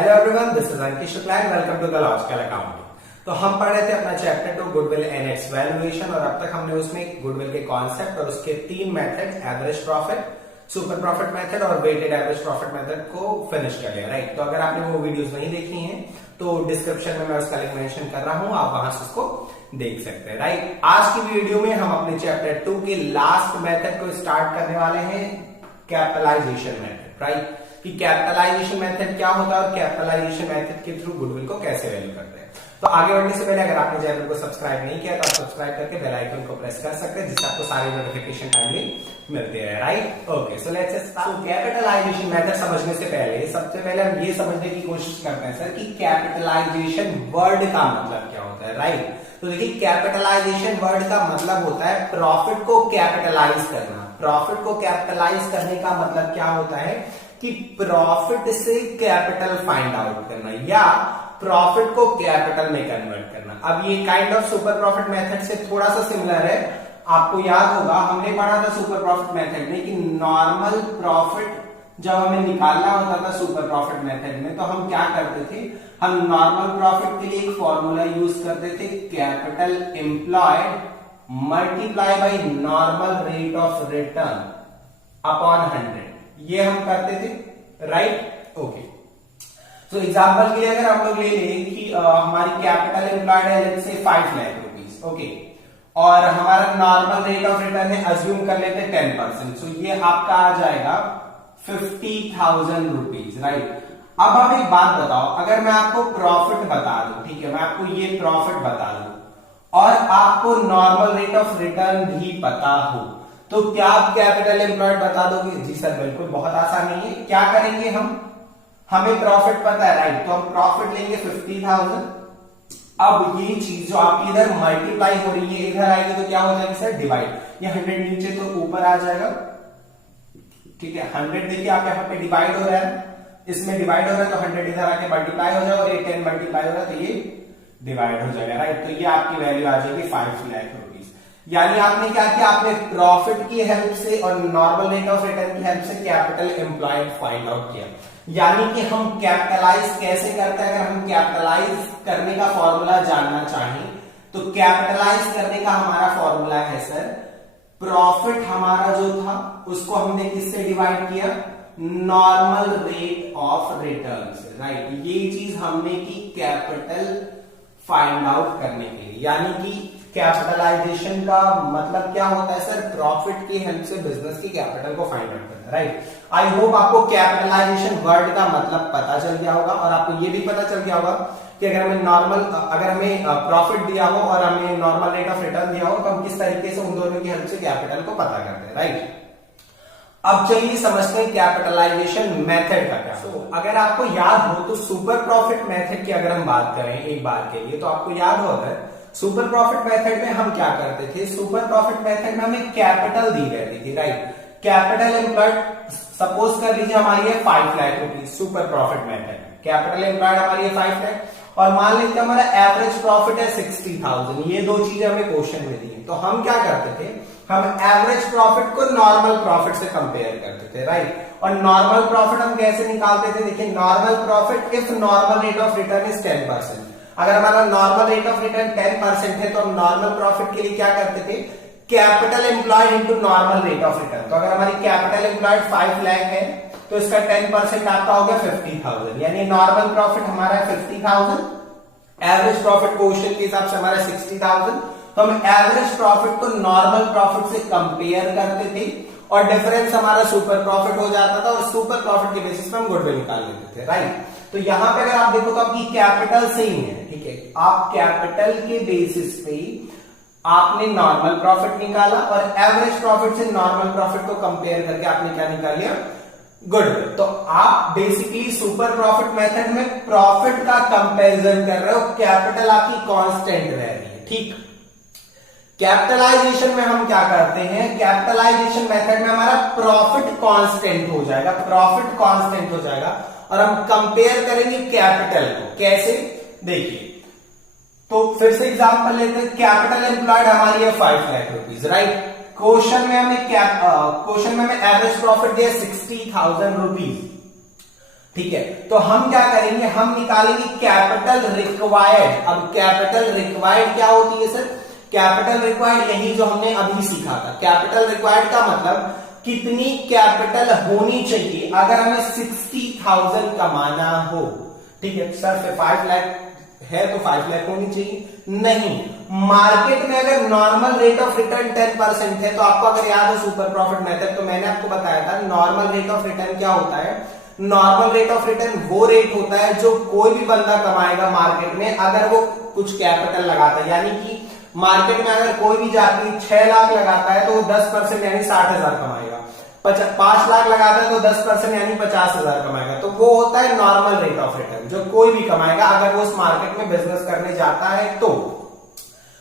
Hello everyone, this is Ankit Shukla and welcome to the logical accounting. तो हम पढ़ रहे थे अपना chapter 2 goodwill and its valuation और अब तक हमने उसमें गुडविल के कॉन्सेप्ट और उसके 3 method average profit, super profit method और वेटेड एवरेज प्रॉफिट मेथड को फिनिश कर लिया, राइट। तो अगर आपने वो वीडियोस नहीं देखी हैं तो डिस्क्रिप्शन में मैं उसका लिंक मेंशन कर रहा हूं, आप वहां से उसको देख सकते हैं, राइट। आज की वीडियो में हम अपने चैप्टर 2 के लास्ट मेथड को स्टार्ट करने वाले हैं, कैपिटलाइजेशन मेथड, राइट। कि कैपिटलाइजेशन मेथड क्या होता है और कैपिटलाइजेशन मेथड के थ्रू गुडविल को कैसे वैल्यू करते हैं। तो आगे बढ़ने से पहले अगर आपने चैनल को सब्सक्राइब नहीं किया तो आप सब्सक्राइब करके बेल आइकन को प्रेस कर सकते हैं, जिससे आपको सारी नोटिफिकेशन टाइमली मिलते हैं, right. Okay, so let's start. Capitalization method समझने से पहले सबसे पहले हम ये समझने की कोशिश करते हैं सर कि कैपिटलाइजेशन वर्ड का मतलब क्या होता है, राइट। तो देखिए, कैपिटलाइजेशन वर्ड का मतलब होता है प्रॉफिट को कैपिटलाइज करना। प्रॉफिट को कैपिटलाइज करने का मतलब क्या होता है कि प्रॉफिट से कैपिटल फाइंड आउट करना या प्रॉफिट को कैपिटल में कन्वर्ट करना। अब ये kind of super profit method से थोड़ा सा सिमिलर है। आपको याद होगा हमने पढ़ा था सुपर प्रॉफिट मेथड में कि नॉर्मल प्रॉफिट जब हमें निकालना होता था सुपर प्रॉफिट मेथड में, तो हम क्या करते थे, हम नॉर्मल प्रॉफिट के लिए एक फॉर्मूला यूज करते थे, capital employed multiply by normal rate of return upon 100। ये हम करते थे, राइट। ओके, तो एग्जांपल के लिए अगर हम लोग ले लें कि हमारी कैपिटल एम्प्लॉयड है let's say 5 lakh rupees, okay, और हमारा नॉर्मल रेट ऑफ रिटर्न है, अज्यूम कर लेते हैं 10%, सो ये आपका आ जाएगा 50,000 रुपीज, राइट। अब आप एक बात बताओ, अगर मैं आपको प्रॉफिट बता दूं, ठीक है, मैं आपको ये प्रॉफिट बता दूं और आपको नॉर्मल रेट ऑफ रिटर्न भी पता हो, तो क्या आप कैपिटल एम्प्लॉयड बता दोगे? जी सर बिल्कुल, बहुत आसान नहीं है। क्या करेंगे हम, हमें प्रॉफिट पता है, राइट, तो हम प्रॉफिट लेंगे 50,000। अब ये चीज जो आपकी इधर मल्टीप्लाई हो रही है इधर आएगी तो क्या हो जाएगी सर, डिवाइड। ये 100 नीचे तो ऊपर आ जाएगा, ठीक है। 100 देखिए आप यहाँ पे डिवाइड हो रहा है, इसमें डिवाइड हो रहा है तो 100 इधर आके मल्टीप्लाई हो जाएगा और ये 10 मल्टीप्लाई हो रहा है तो ये डिवाइड हो जाएगा, राइट। तो ये आपकी वैल्यू आ जाएगी 5 लाख रुपीज। यानी आपने क्या किया, आपने प्रॉफिट की हेल्प से और नॉर्मल रेट ऑफ रिटर्न की हेल्प से कैपिटल एम्प्लॉयड फाइंड आउट किया। यानी कि हम कैपिटलाइज कैसे करते हैं, अगर हम कैपिटलाइज करने का फॉर्मूला जानना चाहें तो कैपिटलाइज करने का हमारा फॉर्मूला है सर, प्रॉफिट हमारा जो था उसको हमने किससे डिवाइड किया, नॉर्मल रेट ऑफ रिटर्न से, राइट। ये चीज हमने की कैपिटल फाइंड आउट करने के लिए। यानी कि कैपिटलाइजेशन का मतलब क्या होता है सर, प्रॉफिट की हेल्प से बिजनेस की कैपिटल को फाइंड आउट करना, राइट। आई होप आपको कैपिटलाइजेशन वर्ड का मतलब पता चल गया होगा और आपको ये भी पता चल गया होगा कि अगर हमें प्रॉफिट दिया हो और हमें नॉर्मल रेट ऑफ रिटर्न दिया हो तो हम किस तरीके से उन दोनों की हेल्प से कैपिटल को पता करते हैं, राइट। अब चलिए समझते हैं कैपिटलाइजेशन मेथड का क्या। अगर आपको याद हो तो सुपर प्रॉफिट मेथड की अगर हम बात करें एक बार के लिए, तो आपको याद होगा सुपर प्रॉफिट मेथड में हम क्या करते थे, सुपर प्रॉफिट मेथड में हमें कैपिटल दी रहती थी, राइट। कैपिटल एम्प्लॉयड सपोज कर लीजिए हमारी है 5 lakh rupees, super profit method capital employed हमारी है 5 लाख और मान लीजिए हमारा एवरेज प्रॉफिट है 60,000। ये दो चीजें हमें क्वेश्चन में दी है, तो हम क्या करते थे, हम एवरेज प्रॉफिट को नॉर्मल प्रॉफिट से कंपेयर करते थे, राइट। और नॉर्मल प्रॉफिट हम कैसे निकालते थे, देखिए normal profit if normal rate of return is 10%। अगर हमारा नॉर्मल रेट ऑफ रिटर्न 10% है तो हम नॉर्मल प्रॉफिट के लिए क्या करते थे, capital employed into normal rate of return. तो अगर हमारी कैपिटल एम्प्लॉयड 5 लाख है तो इसका 10% आपका हो गया 50,000, यानी नॉर्मल प्रॉफिट हमारा है 50,000, एवरेज प्रॉफिट क्वोशिएंट के हिसाब से हमारा 60,000। तो हम एवरेज प्रॉफिट को नॉर्मल प्रॉफिट से कंपेयर करते थे और डिफरेंस हमारा सुपर प्रॉफिट हो जाता था और सुपर प्रॉफिट के बेसिस पे हम गुडविल निकाल लेते थे, राइट। तो यहां पे अगर आप देखो तो आपकी कैपिटल सेम है, ठीक है। आप कैपिटल के बेसिस पे आपने नॉर्मल प्रॉफिट निकाला और एवरेज प्रॉफिट से नॉर्मल प्रॉफिट को कंपेयर करके आपने क्या निकाल लिया, गुडविल। तो आप बेसिकली सुपर प्रॉफिट मेथड में प्रॉफिट का कंपैरिजन कर रहे हो, कैपिटल आपकी कांस्टेंट रह रही है, ठीक। कैपिटलाइजेशन में हम क्या करते हैं, कैपिटलाइजेशन मेथड में हमारा प्रॉफिट कांस्टेंट हो जाएगा, प्रॉफिट कांस्टेंट हो जाएगा और हम कंपेयर करेंगे कैपिटल को, कैसे, देखिए। तो फिर से एग्जांपल लेते हैं, कैपिटल एम्प्लॉयड हमारी है 5 लाख रुपीज, राइट। क्वेश्चन में हमें एवरेज प्रॉफिट दिया 60,000 रुपीज, ठीक है, तो हम क्या करेंगे, हम निकालेंगे कैपिटल रिक्वायर्ड। अब कैपिटल रिक्वायर्ड क्या होती है सर? कैपिटल रिक्वायर्ड यही जो हमने अभी सीखा था। कैपिटल रिक्वायर्ड का मतलब कितनी कैपिटल होनी चाहिए अगर हमें 60,000 कमाना हो। ठीक है सर, फिर 5 लाख है तो 5 लाख होनी चाहिए? नहीं, मार्केट में अगर नॉर्मल रेट ऑफ रिटर्न 10% है तो आपको अगर याद हो सुपर प्रॉफिट मेथड, तो मैंने आपको बताया था नॉर्मल रेट ऑफ रिटर्न क्या होता है। नॉर्मल रेट ऑफ रिटर्न वो रेट होता है जो कोई भी बंदा कमाएगा मार्केट में अगर वो कुछ कैपिटल लगाता है। यानी कि मार्केट में अगर कोई भी जाति 6 लाख लगाता है तो वो 10% यानी 60,000 कमाएगा। 5 लाख लगाता है तो 10% यानी 50,000 कमाएगा। तो वो होता है नॉर्मल रेट ऑफ रिटर्न जो कोई भी कमाएगा अगर वो उस मार्केट में बिजनेस करने जाता है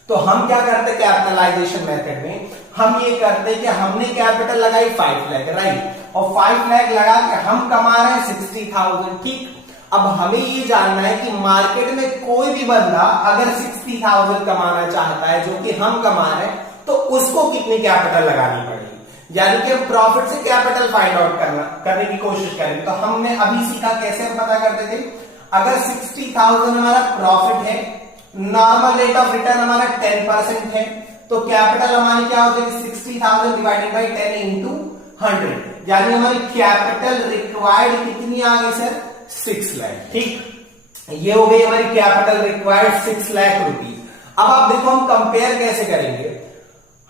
तो हम क्या करते हैं कैपिटलाइजेशन मेथड में, हम ये करते हैं कि हमने कैपिटल लगाई 5 लाख, राइट, और 5 लाख लगा के हम कमा रहे हैं 60,000। ठीक, अब हमें ये जानना है कि मार्केट में कोई भी बंदा अगर 60,000 कमाना चाहता है जो कि हम कमा रहे हैं तो उसको कितनी कैपिटल लगानी पड़ेगी। यानी कि हम प्रॉफिट से कैपिटल फाइंड आउट करने की कोशिश करेंगे। तो हमने अभी सीखा कैसे हम पता करते थे, अगर 60,000 हमारा प्रॉफिट है, नॉर्मल रेट ऑफ रिटर्न हमारा 10% है, तो कैपिटल हमारी क्या हो जाएगी 60,000 डिवाइडेड बाई 10 इंटू 100, यानी हमारी कैपिटल रिक्वायर्ड कितनी आ गई सर? 6 लाख। ठीक, ये हो गई हमारी कैपिटल रिक्वायर्ड 6 लाख रुपीज। अब आप देखो हम कंपेयर कैसे करेंगे,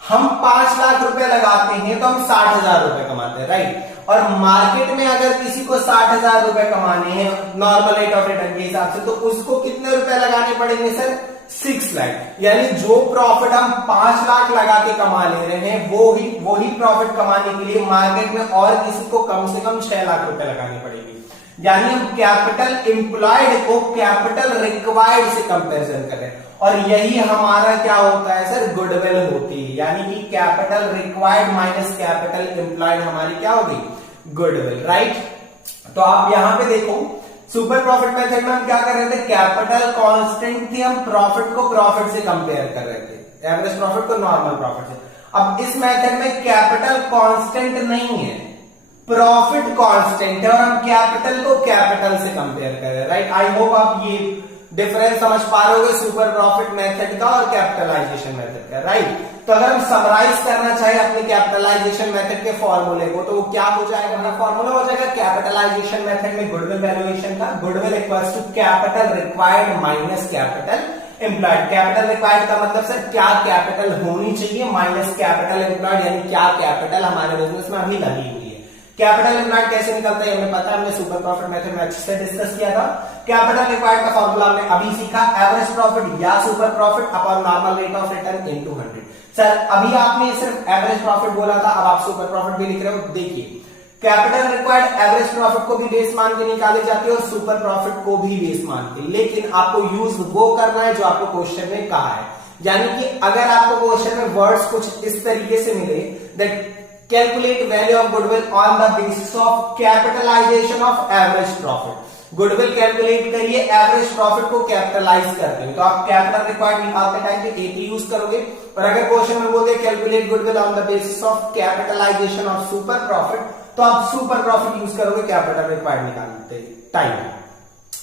हम 5 लाख रुपए लगाते हैं तो हम 60,000 रुपए कमाते हैं, राइट, और मार्केट में अगर किसी को 60,000 रुपए कमाने हैं नॉर्मल रेट ऑफ रिटर्न के हिसाब से तो उसको कितने रुपए लगाने पड़ेंगे सर? 6 लाख। यानी जो प्रॉफिट हम 5 लाख लगा के कमा ले रहे हैं वही प्रॉफिट कमाने के लिए मार्केट में और किसी को कम से कम 6 लाख रुपए लगाने पड़ेंगे। यानी हम कैपिटल एम्प्लॉयड को कैपिटल रिक्वायर्ड से कंपैरिजन कर रहे हैं, और यही हमारा क्या होता है सर? गुडविल होती है। यानी कि capital required minus capital employed हमारी क्या होगी? Goodwill, right. तो आप यहां पे देखो सुपर प्रॉफिट मेथड में हम क्या कर रहे थे, कैपिटल कांस्टेंट थी, हम प्रॉफिट को प्रॉफिट से कंपेयर कर रहे थे, एवरेज प्रॉफिट को नॉर्मल प्रॉफिट से। अब इस मेथड में कैपिटल कांस्टेंट नहीं है, प्रॉफिट कांस्टेंट है और हम कैपिटल को कैपिटल से कंपेयर कर रहे हैं, राइट। आई होप आप ये डिफरेंस समझ पा रहे होगे सुपर प्रॉफिट मेथड का और कैपिटलाइजेशन मेथड का, राइट। तो अगर हम समराइज करना चाहे अपने कैपिटलाइजेशन मेथड के फॉर्मूले को तो वो क्या हो जाएगा? फॉर्मूला हो जाएगा कैपिटलाइजेशन मेथड में गुडविल वैल्यूएशन का, goodwill equals to capital required minus capital employed. Capital required का मतलब सर क्या कैपिटल होनी चाहिए माइनस कैपिटल एम्प्लॉयड, यानी क्या कैपिटल हमारे बिजनेस में अभी लगी हुई है। कैपिटल एम्प्लॉयड कैसे निकलता है हमें पता है, हमने सुपर प्रॉफिट मेथड में अच्छे से डिस्कस किया था। कैपिटल रिक्वायर्ड का फॉर्मूला हमने अभी सीखा, एवरेज प्रॉफिट या super profit upon normal rate of return into 100। Sir अभी आपने सिर्फ एवरेज प्रॉफिट बोला था, अब आप सुपर प्रॉफिट भी लिख रहे हो। देखिए कैपिटल रिक्वायर्ड एवरेज प्रॉफिट को भी बेस मान के निकाले जाते हैं और सुपर प्रॉफिट को भी बेस मान के, लेकिन आपको यूज वो करना है जो आपको क्वेश्चन में कहा है। यानी कि अगर आपको क्वेश्चन में वर्ड्स कुछ इस तरीके से मिले that calculate value of goodwill on the basis of capitalization of average profit, goodwill calculate करिए एवरेज प्रॉफिट को कैपिटलाइज करते हैं, तो आप कैपिटल रिक्वायर्ड निकालते टाइम पे AP यूज करोगे। और अगर क्वेश्चन में बोलते calculate goodwill on the basis of capitalization of super profit तो आप सुपर प्रॉफिट यूज करोगे कैपिटल रिक्वायर्ड निकालते time,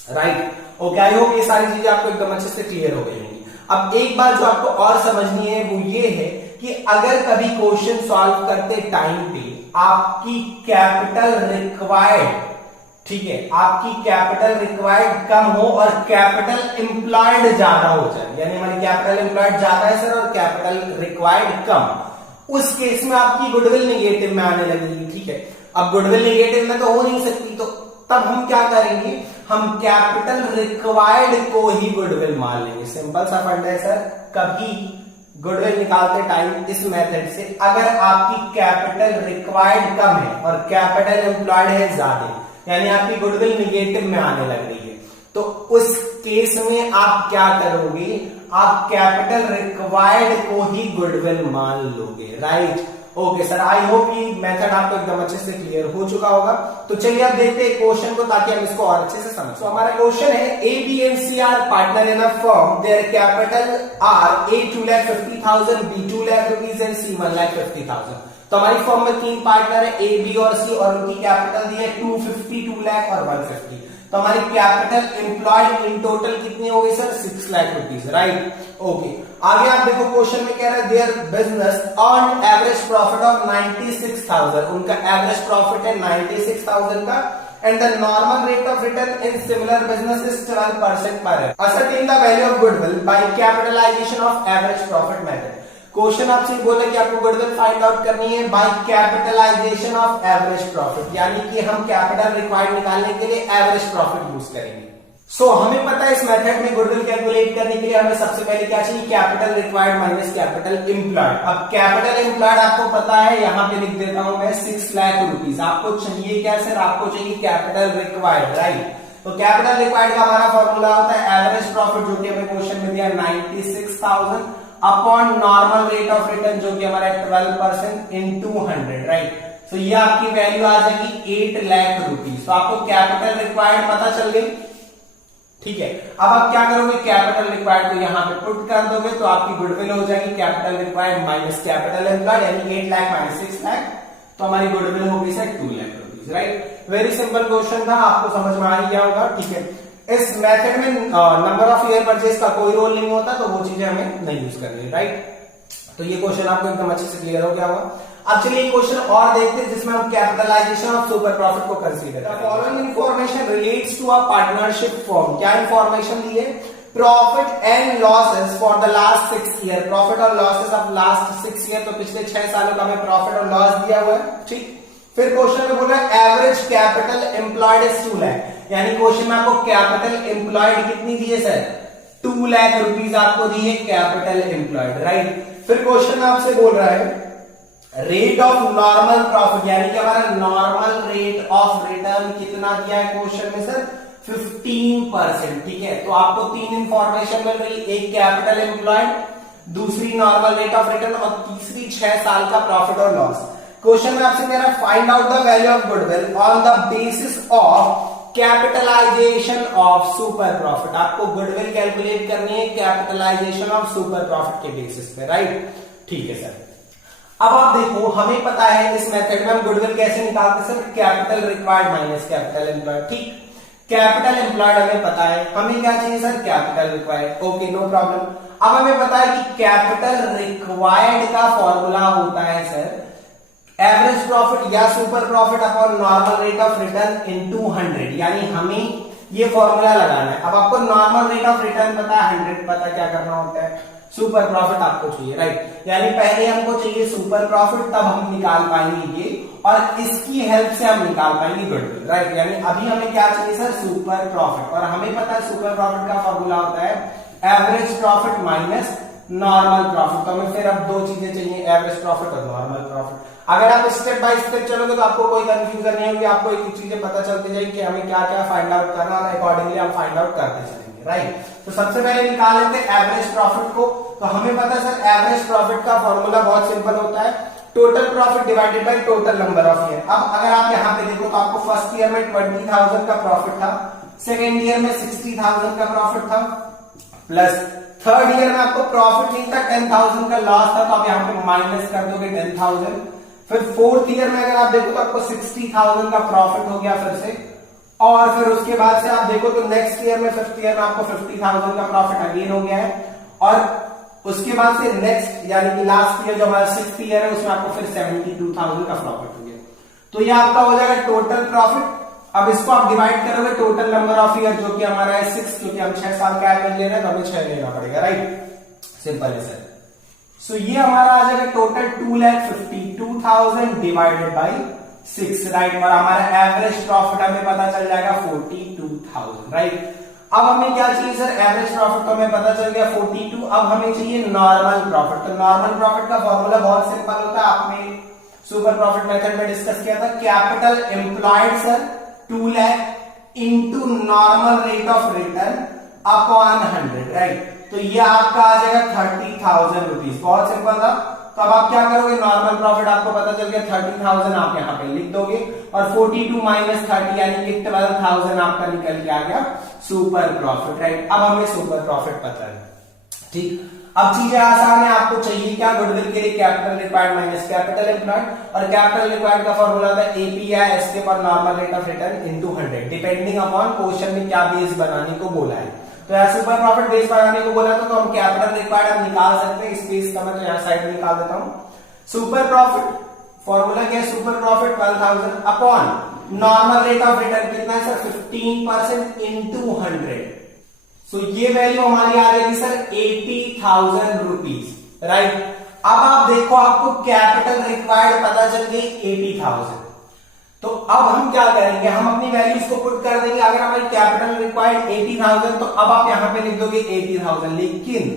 right. Okay, I hope ये सारी चीजें आपको एकदम अच्छे से क्लियर हो गई होंगी। अब एक बात जो आपको और समझनी है वो ये है कि अगर कभी क्वेश्चन सॉल्व करते टाइम पे आपकी कैपिटल रिक्वायर्ड, ठीक है, आपकी कैपिटल रिक्वायर्ड कम हो और कैपिटल एम्प्लॉयड ज्यादा हो जाए, यानी हमारी कैपिटल एम्प्लॉयड ज्यादा है सर और कैपिटल रिक्वायर्ड कम, उस केस में आपकी गुडविल नेगेटिव में आने लगेगी, ठीक है। अब गुडविल नेगेटिव में तो हो नहीं सकती, तो तब हम क्या करेंगे, हम कैपिटल रिक्वायर्ड को ही गुडविल मान लेंगे। सिंपल सा फंडा है सर, कभी गुडविल निकालते टाइम इस मेथड से अगर आपकी कैपिटल रिक्वायर्ड कम है और कैपिटल एम्प्लॉयड है ज्यादा, यानी आपकी गुडविल निगेटिव में आने लग रही है, तो उस केस में आप क्या करोगे, आप कैपिटल रिक्वायर्ड को ही गुडविल मान लोगे, राइट। ओके सर, आई होप ये मेथड आपको एकदम अच्छे से क्लियर हो चुका होगा। तो चलिए अब देखते हैं क्वेश्चन को ताकि हम इसको और अच्छे से समझ। तो हमारा क्वेश्चन है A, B and C are partner in a firm, their capital are A 2,50,000, B 2 lakh rupees and C 1,50,000। तो हमारी फर्म में 3 पार्टनर है A, B और C और उनकी कैपिटल दी है 250, 2 लाख और 150। तो हमारी कैपिटल एम्प्लॉयड इन टोटल कितनी हो गई sir? 6 lakh rupees, right? Okay, आगे आप देखो क्वेश्चन में कह रहा है their business earn average profit of 96,000, उनका एवरेज प्रॉफिट है 96,000 का, and the normal rate of return in similar business is 12% per annum. Ascertain the value of goodwill by capitalization of average profit method. Question आपसे बोला कि आपको goodwill find out करनी है by capitalization of average profit, यानी कि हम capital required निकालने के लिए एवरेज प्रॉफिट यूज करेंगे। सो हमें पता है इस मेथड में गुडविल कैलकुलेट करने के लिए हमें सबसे पहले क्या चाहिए? Capital required minus capital employed. अब कैपिटल एम्प्लॉयड आपको पता है, यहां पे लिख देता हूं मैं 6 लाख रुपीज। आपको चाहिए क्या सर? आपको चाहिए कैपिटल रिक्वायर्ड, राइट? तो कैपिटल रिक्वायर्ड का हमारा फॉर्मूला होता है एवरेज प्रॉफिट, जो कि हमें क्वेश्चन में दिया 96,000 upon normal rate of return, जो कि हमारा 12% इंटू 100, राइट? तो ये आपकी वैल्यू आ जाएगी 8 लाख रुपीज। तो आपको कैपिटल रिक्वायर्ड पता चल गई, ठीक है? अब आप क्या करोगे? कैपिटल रिक्वायर्ड को यहां पे पुट कर दोगे तो आपकी गुडविल हो जाएगी capital required minus capital employed, यानी 8 लाख माइनस 6 लाख, तो हमारी गुडविल होगी sir 2 lakh rupees, right? Very simple question था, आपको समझ में आ ही गया होगा, ठीक है? इस मेथड में नंबर ऑफ ईयर परचेज का कोई रोल नहीं होता, तो वो चीजें हमें नहीं यूज करनी है, राइट? तो ये क्वेश्चन आपको एकदम अच्छे से क्लियर हो गया होगा। अब चलिए क्वेश्चन और देखते हैं जिसमें हम कैपिटलाइजेशन ऑफ सुपर प्रॉफिट को कंसीडर करें। Following information relates to a partnership firm. क्या इंफॉर्मेशन दी है? Profit and losses for the last 6 year, profit और लॉसेस ऑफ लास्ट 6 ईयर, तो पिछले 6 सालों का हमें प्रॉफिट और लॉस दिया हुआ है, ठीक? फिर क्वेश्चन में बोला average capital employed is 2 lakh, यानी क्वेश्चन में आपको कैपिटल एम्प्लॉयड कितनी दी है सर? 2 लाख रुपीज आपको दी है कैपिटल एम्प्लॉयड, राइट? फिर क्वेश्चन में आपसे बोल रहा है रेट ऑफ नॉर्मल प्रॉफिट, यानी कि हमारा नॉर्मल रेट ऑफ रिटर्न कितना दिया है क्वेश्चन में सर? 15%, ठीक है? तो आपको 3 इंफॉर्मेशन मिल रही, एक कैपिटल एम्प्लॉयड, दूसरी नॉर्मल रेट ऑफ रिटर्न और तीसरी 6 साल का प्रॉफिट और लॉस। क्वेश्चन में आपसे कह रहा है find out the value of goodwill on the basis of capitalization of super profit. आपको गुडविल कैलकुलेट करनी है कैपिटलाइजेशन ऑफ सुपर प्रॉफिट के बेसिस पे, राइट? ठीक है सर। अब आप देखो, हमें पता है इस मेथड में हम गुडविल कैसे निकालते हैं sir? Capital required minus capital employed, ठीक? कैपिटल एम्प्लॉयड हमें पता है, हमें क्या चाहिए sir? Capital required, okay, no problem. अब हमें पता है कि कैपिटल रिक्वायर्ड का फॉर्मूला होता है सर एवरेज प्रॉफिट या super profit upon normal rate of return into 100, यानी हमें ये फॉर्मूला लगाना है। अब आपको नॉर्मल रेट ऑफ रिटर्न पता है, 100 पता, क्या करना होता है? सुपर प्रॉफिट आपको चाहिए, राइट? यानी पहले हमको चाहिए सुपर प्रॉफिट, तब हम निकाल पाएंगे ये, और इसकी हेल्प से हम निकाल पाएंगे गुडविल, राइट? यानी अभी हमें क्या चाहिए सर? सुपर प्रॉफिट, और हमें पता है सुपर प्रॉफिट का फॉर्मूला होता है average profit minus normal profit. तो हमें फिर अब 2 चीजें चाहिए, एवरेज प्रॉफिट और नॉर्मल प्रॉफिट। अगर आप स्टेप बाय स्टेप चलोगे तो आपको कोई कंफ्यूजन नहीं होगी, आपको एक चीजें पता चलती जाएगी कि हमें क्या क्या फाइंड आउट करना है, और अकॉर्डिंगली हम फाइंड आउट करते चलेंगे, राइट? तो सबसे पहले निकाल लेते हैं एवरेज प्रॉफिट को। तो हमें पता है सर एवरेज प्रॉफिट का फॉर्मूला बहुत सिंपल होता है, total profit divided by total number of year. अब अगर आप यहाँ पे देखो तो आपको फर्स्ट ईयर में 20,000 का प्रॉफिट था, सेकेंड ईयर में 60,000 का प्रॉफिट था, प्लस थर्ड ईयर में आपको प्रॉफिट नहीं था, 10,000 का लॉस था, तो आप यहाँ पे माइनस कर दोगे 10,000। फिर फोर्थ ईयर में अगर आप देखो तो आपको 60,000 का प्रॉफिट हो गया फिर से, और फिर उसके बाद से आप देखो तो नेक्स्ट ईयर में, फिफ्थ ईयर में आपको 50,000 का प्रॉफिट अगेन हो गया है, और उसके बाद से नेक्स्ट यानी कि लास्ट ईयर जो हमारा 6th ईयर है उसमें आपको फिर 72,000 का प्रॉफिट हो गया। तो ये आपका हो जाएगा टोटल प्रॉफिट। अब इसको आप डिवाइड करोगे टोटल नंबर ऑफ ईयर, जो कि हमारा है 6, क्योंकि हम 6 साल का एवरेज ले रहे हैं तो हमें 6 लेना पड़ेगा, राइट? सिंपल है सर। सो ये हमारा आ जाएगा टोटल 2,52,000 डिवाइडेड बाई 6, राइट? और हमारा एवरेज प्रॉफिट हमें पता चल जाएगा 42,000, राइट? अब हमें क्या चाहिए सर? एवरेज प्रॉफिट तो हमें पता चल गया 42, अब हमें चाहिए नॉर्मल प्रॉफिट। तो नॉर्मल प्रॉफिट का फॉर्मूला बहुत सिंपल होता है, आपने सुपर प्रॉफिट मेथड में डिस्कस किया था, capital employed sir 2 lakh into normal rate of return upon 100, right? तो ये आपका आ जाएगा 30,000 रुपीज, बहुत सिंपल था। तो अब आप क्या करोगे? नॉर्मल प्रॉफिट आपको पता चल गया 30,000, आप यहाँ पे लिख दोगे, और 42 माइनस 30 यानी कि 12,000 आपका निकल के आ गया सुपर प्रॉफिट, राइट? अब हमें सुपर प्रॉफिट पता है। ठीक, अब चीजें आसान है। आपको चाहिए क्या? गुडविल के लिए capital required minus capital employed, और कैपिटल रिक्वायर्ड का फॉर्मूला होता है एपी या एसके पर normal rate of return into 100, depending upon question में क्या बेस बनाने को बोला है। तो यहाँ सुपर प्रॉफिट बेस बनाने को बोला था, तो हम कैपिटल रिक्वायर्ड हम निकाल सकते हैं। इस बेस का मैं तो यहाँ साइड में निकाल देता हूं। सुपर प्रॉफिट फॉर्मूला क्या है? Super profit 12,000 upon normal rate of return कितना है सर? 15% इनटू 100। सो ये वैल्यू हमारी आ जाएगी सर 80,000 रुपीज, राइट। अब आप देखो, आपको कैपिटल रिक्वायर्ड पता चल गई 80,000। तो अब हम क्या करेंगे? हम अपनी वैल्यूज को पुट कर देंगे। अगर हमारी कैपिटल रिक्वायर्ड 80,000, तो अब आप यहां पे लिख दोगे 80,000। लेकिन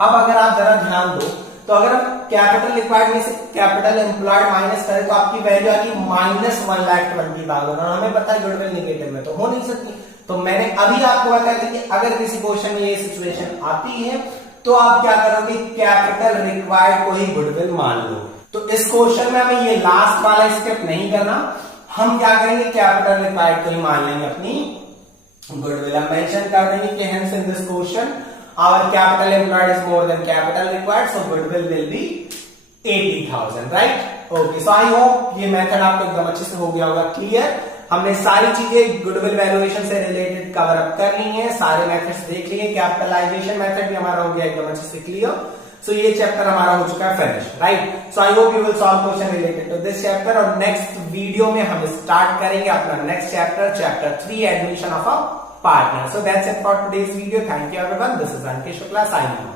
अब अगर आप जरा ध्यान दो, तो अगर हम कैपिटल रिक्वायर्ड में से कैपिटल एम्प्लॉयड माइनस करें, तो आपकी वैल्यू आती माइनस 1,20,000, और हमें पता है गुडविल नेगेटिव में तो हो नहीं सकती। तो मैंने अभी आपको बताया कि अगर किसी क्वेश्चन में ये सिचुएशन आती है, तो आप क्या करोगे? कैपिटल रिक्वायर्ड को ही गुडविल मान लो। तो इस क्वेश्चन में हमें ये लास्ट वाला स्टेप नहीं करना। हम क्या करेंगे? कैपिटल रिक्वायर्ड को ही मान लेंगे अपनी गुडविल। हम मेंशन कर देंगे कि hence in this question our capital employed is more than capital required, so goodwill will be 80,000, right? Okay, so I hope ये मेथड आपको एकदम अच्छे से हो गया होगा क्लियर। हमने सारी चीजें गुडविल वैल्यूएशन से रिलेटेड कवर अप कर ली हैं, सारे मेथड्स देख लिए। कैपिटलाइजेशन मेथड भी हमारा हो गया एकदम अच्छे से क्लियर। सो ये चैप्टर हमारा हो चुका है finish, right. So I hope you will solve question related to this chapter, और नेक्स्ट वीडियो में हम स्टार्ट करेंगे अपना next chapter, chapter 3, admission of a partner. So that's it for today's video. Thank you everyone. This is Ankesh Shukla signing off.